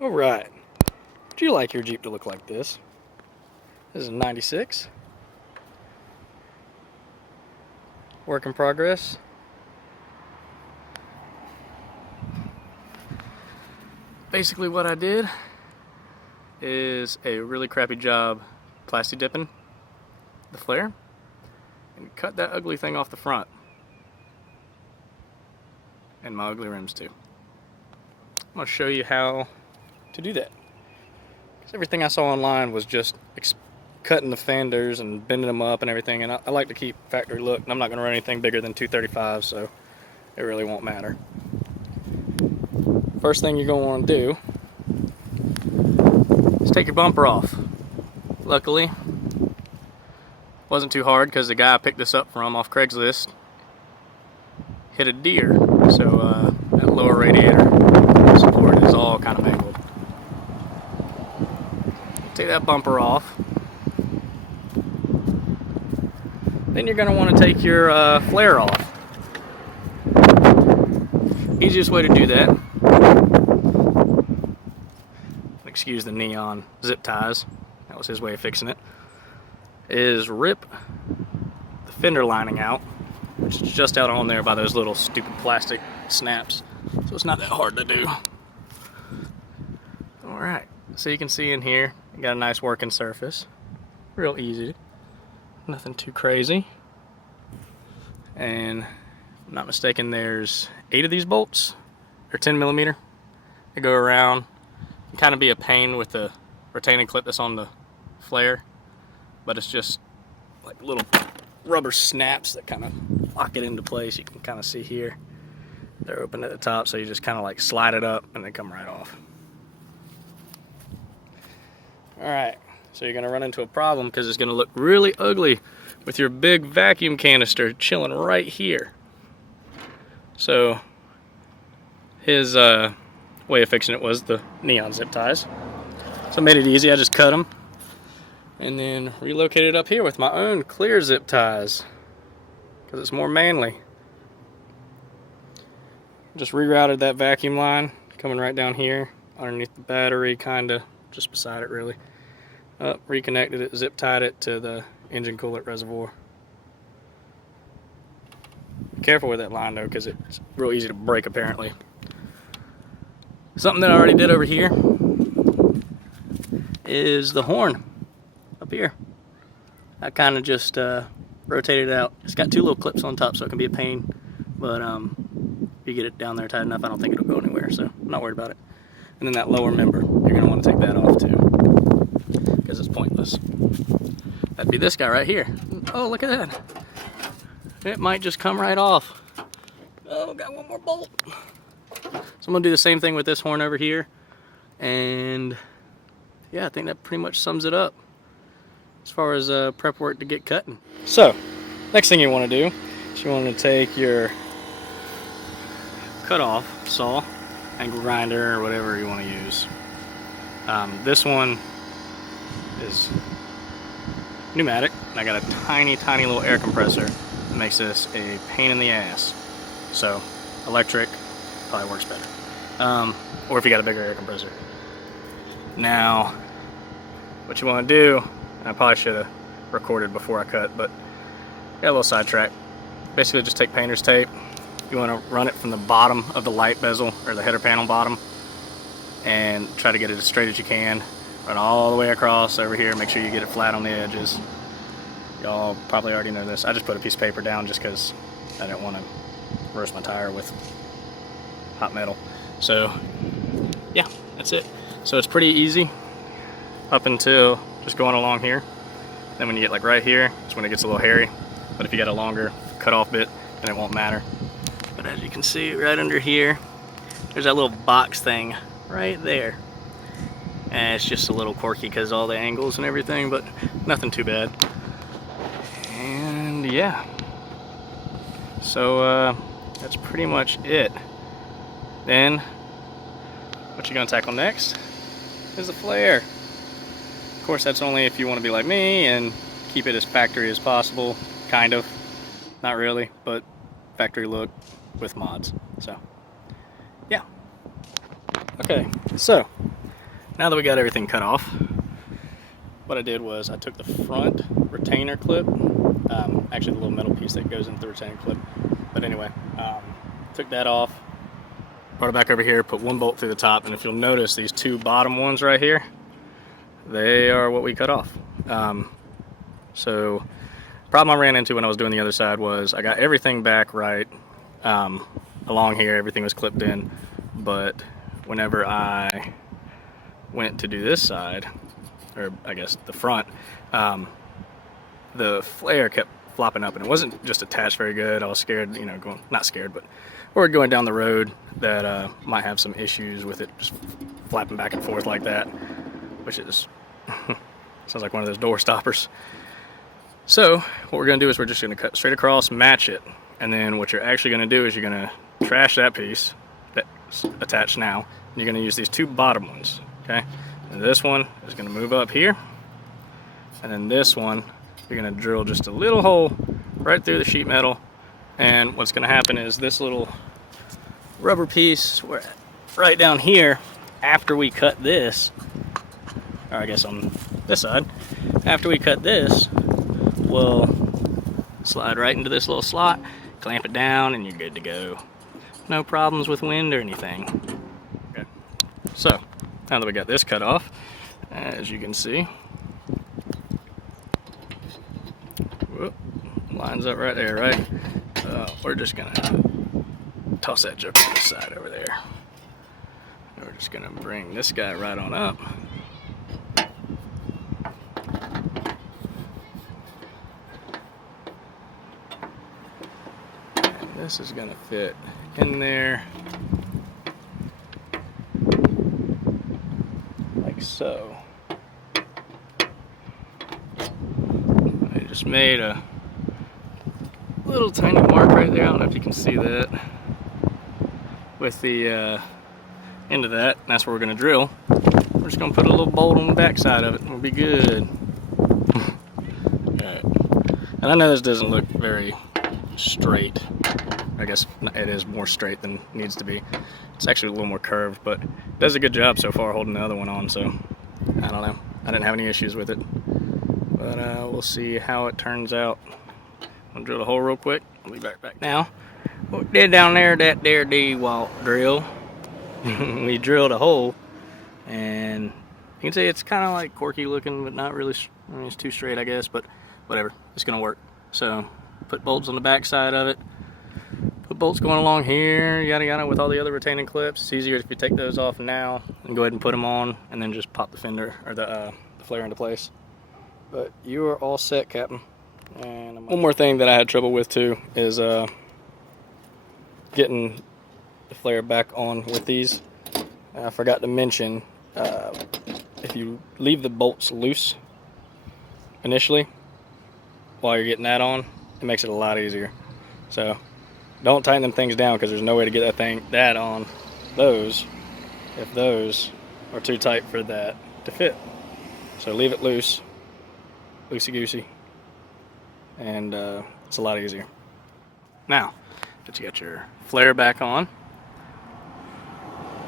Alright, would you like your Jeep to look like this? This is a 96. Work in progress. Basically what I did is a really crappy job plasti dipping the flare and cut that ugly thing off the front. And my ugly rims too. I'm going to show you how to do that. Because everything I saw online was just cutting the fenders and bending them up and everything, and I like to keep factory look, and I'm not going to run anything bigger than 235, so it really won't matter. First thing you're going to want to do is take your bumper off. Luckily, wasn't too hard because the guy I picked this up from off Craigslist hit a deer, so that lower radiator support is all kind of mangled. Take that bumper off. Then you're going to want to take your flare off. Easiest way to do that, excuse the neon zip ties, that was his way of fixing it, is rip the fender lining out, which is just out on there by those little stupid plastic snaps, so it's not that hard to do. Alright, so you can see in here, you got a nice working surface, real easy, nothing too crazy, and if I'm not mistaken, there's 8 of these bolts. They're 10mm. They go around. Can kind of be a pain with the retaining clip that's on the flare, but it's just like little rubber snaps that kind of lock it into place. You can kind of see here. They're open at the top, so you just kind of like slide it up and they come right off. Alright, so you're going to run into a problem because it's going to look really ugly with your big vacuum canister chilling right here. So his way of fixing it was the neon zip ties. So I made it easy. I just cut them and then relocated up here with my own clear zip ties because it's more manly. Just rerouted that vacuum line coming right down here underneath the battery, kind of just beside it really. Reconnected it, zip tied it to the engine coolant reservoir. Be careful with that line though, because it's real easy to break apparently. Something that I already did over here is the horn up here. I kind of just rotated it out. It's got 2 little clips on top, so it can be a pain, but if you get it down there tight enough, I don't think it'll go anywhere, so I'm not worried about it. And then that lower member, you're going to want to take that off too, because it's pointless. That'd be this guy right here. Oh, look at that. It might just come right off. Oh, got one more bolt. So I'm going to do the same thing with this horn over here. And yeah, I think that pretty much sums it up as far as prep work to get cutting. So, next thing you want to do is you want to take your cut-off saw, angle grinder, or whatever you want to use. This one is pneumatic, and I got a tiny little air compressor that makes this a pain in the ass. So electric probably works better, or if you got a bigger air compressor. Now what you want to do, and I probably should have recorded before I cut, but got a little sidetrack. Basically just take painter's tape. You want to run it from the bottom of the light bezel, or the header panel bottom, and try to get it as straight as you can. Run all the way across over here, make sure you get it flat on the edges. Y'all probably already know this. I just put a piece of paper down just because I didn't want to roast my tire with hot metal. So yeah, that's it. So it's pretty easy up until just going along here. Then when you get like right here, it's when it gets a little hairy. But if you got a longer cut-off bit, then it won't matter. But as you can see right under here, there's that little box thing right there. And it's just a little quirky because all the angles and everything, but nothing too bad. And yeah, so that's pretty much it. Then what you're gonna tackle next is the flare. Of course, that's only if you want to be like me and keep it as factory as possible, kind of. Not really, but factory look with mods. So yeah. Okay, so Now that we got everything cut off, what I did was I took the front retainer clip, actually the little metal piece that goes into the retainer clip, but anyway, took that off, brought it back over here, put one bolt through the top, and if you'll notice these two bottom ones right here, they are what we cut off. So problem I ran into when I was doing the other side was I got everything back right along here, everything was clipped in, but whenever I went to do this side, or I guess the front, the flare kept flopping up, and it wasn't just attached very good. I was scared, you know, not scared, but we're going down the road that might have some issues with it just flapping back and forth like that, which is sounds like one of those door stoppers. So what we're going to do is we're just going to cut straight across, match it, and then what you're actually going to do is you're going to trash that piece that's attached now, and you're going to use these two bottom ones, okay? And this one is going to move up here, and then this one you're going to drill just a little hole right through the sheet metal, and what's going to happen is this little rubber piece right down here, after we cut this, or I guess on this side, after we cut this, we'll slide right into this little slot, clamp it down, and you're good to go. No problems with wind or anything. Okay. So now that we got this cut off, as you can see, whoop, lines up right there, right? We're just gonna toss that joke to the side over there. And we're just gonna bring this guy right on up. This is going to fit in there like so. I just made a little tiny mark right there. I don't know if you can see that with the end of that. That's where we're going to drill. We're just going to put a little bolt on the back side of it and we'll be good. Alright. And I know this doesn't look very straight. I guess it is more straight than it needs to be. It's actually a little more curved, but it does a good job so far holding the other one on, so I don't know. I didn't have any issues with it, but we'll see how it turns out. I'll drill the hole real quick. I'll be back now. What we did down there, that there D-walt drill, we drilled a hole, and you can see it's kind of like quirky looking, but not really. I mean, it's too straight, I guess, but whatever. It's gonna work. So put bolts on the back side of it. Put bolts going along here, yada yada, with all the other retaining clips. It's easier if you take those off now and go ahead and put them on, and then just pop the fender or the flare into place. But you are all set, Captain. And one more thing that I had trouble with too is getting the flare back on with these. I forgot to mention, if you leave the bolts loose initially while you're getting that on, it makes it a lot easier. So don't tighten them things down, because there's no way to get that on those if those are too tight for that to fit. So leave it loose, loosey-goosey, and it's a lot easier. Now that you got your flare back on,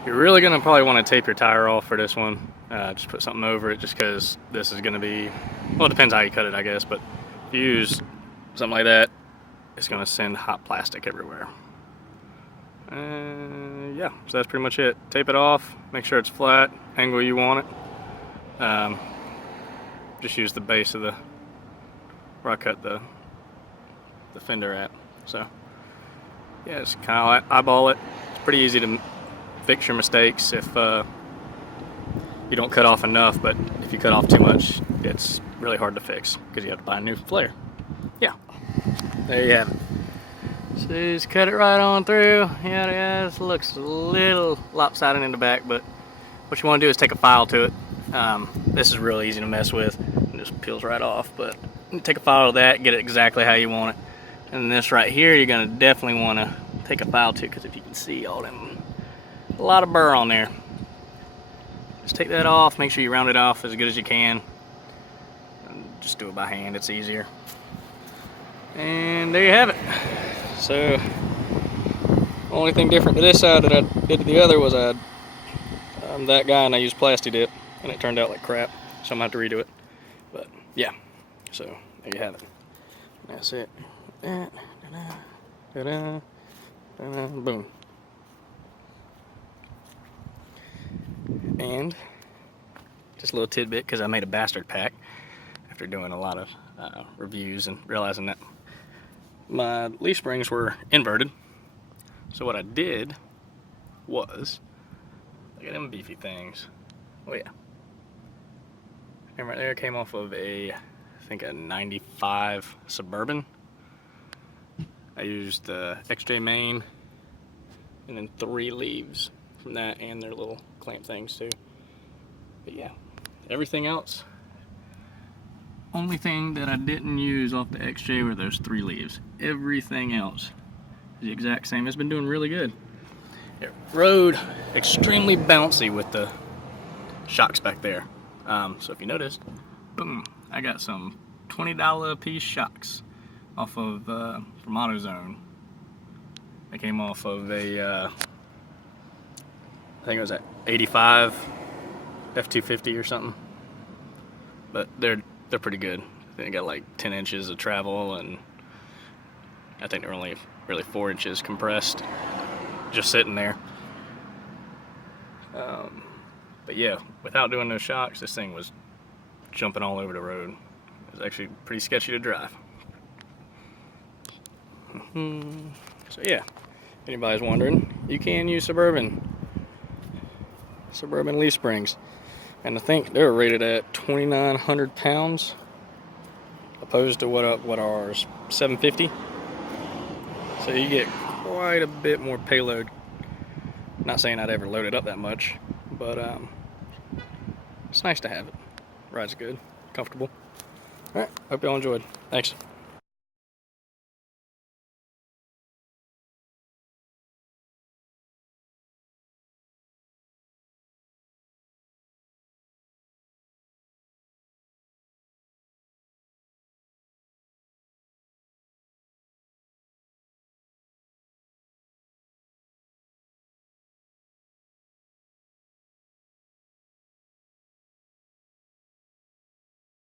you're really gonna probably want to tape your tire off for this one. Just put something over it, just because this is gonna be, well, it depends how you cut it, I guess, but if you use something like that, it's going to send hot plastic everywhere. Yeah, so that's pretty much it. Tape it off, make sure it's flat, angle you want it. Just use the base of where I cut the fender at. So yeah, just kind of like eyeball it. It's pretty easy to fix your mistakes if you don't cut off enough, but if you cut off too much, it's really hard to fix because you have to buy a new flare. Yeah. There you have it. So just cut it right on through. Yeah, this looks a little lopsided in the back, but what you want to do is take a file to it. This is really easy to mess with. It just peels right off, but take a file of that, get it exactly how you want it. And this right here, you're going to definitely want to take a file to, because if you can see all them, a lot of burr on there. Just take that off, make sure you round it off as good as you can. And just do it by hand, it's easier. And there you have it. So, only thing different to this side that I did to the other was I I'm that guy and I used Plasti Dip and it turned out like crap, so I'm gonna have to redo it. But yeah, so there you have it. That's it. Boom. And just a little tidbit, because I made a bastard pack after doing a lot of reviews and realizing that my leaf springs were inverted. So what I did was, look at them beefy things. Oh yeah. And right there came off of I think a 95 Suburban. I used the XJ main and then 3 leaves from that and their little clamp things too. But yeah, everything else, only thing that I didn't use off the XJ were those 3 leaves. Everything else is the exact same. It's been doing really good. It rode extremely bouncy with the shocks back there. So if you noticed, boom, I got some $20 a piece shocks off of from AutoZone. They came off of a I think it was at 85 F250 or something. But they're pretty good. They got like 10 inches of travel, and I think they're only really 4 inches compressed, just sitting there. But yeah, without doing those shocks, this thing was jumping all over the road. It was actually pretty sketchy to drive. So yeah, if anybody's wondering, you can use Suburban leaf springs. And I think they're rated at 2,900 pounds, opposed to what ours, 750. So you get quite a bit more payload. Not saying I'd ever load it up that much, but it's nice to have it. Rides good, comfortable. All right, hope y'all enjoyed. Thanks.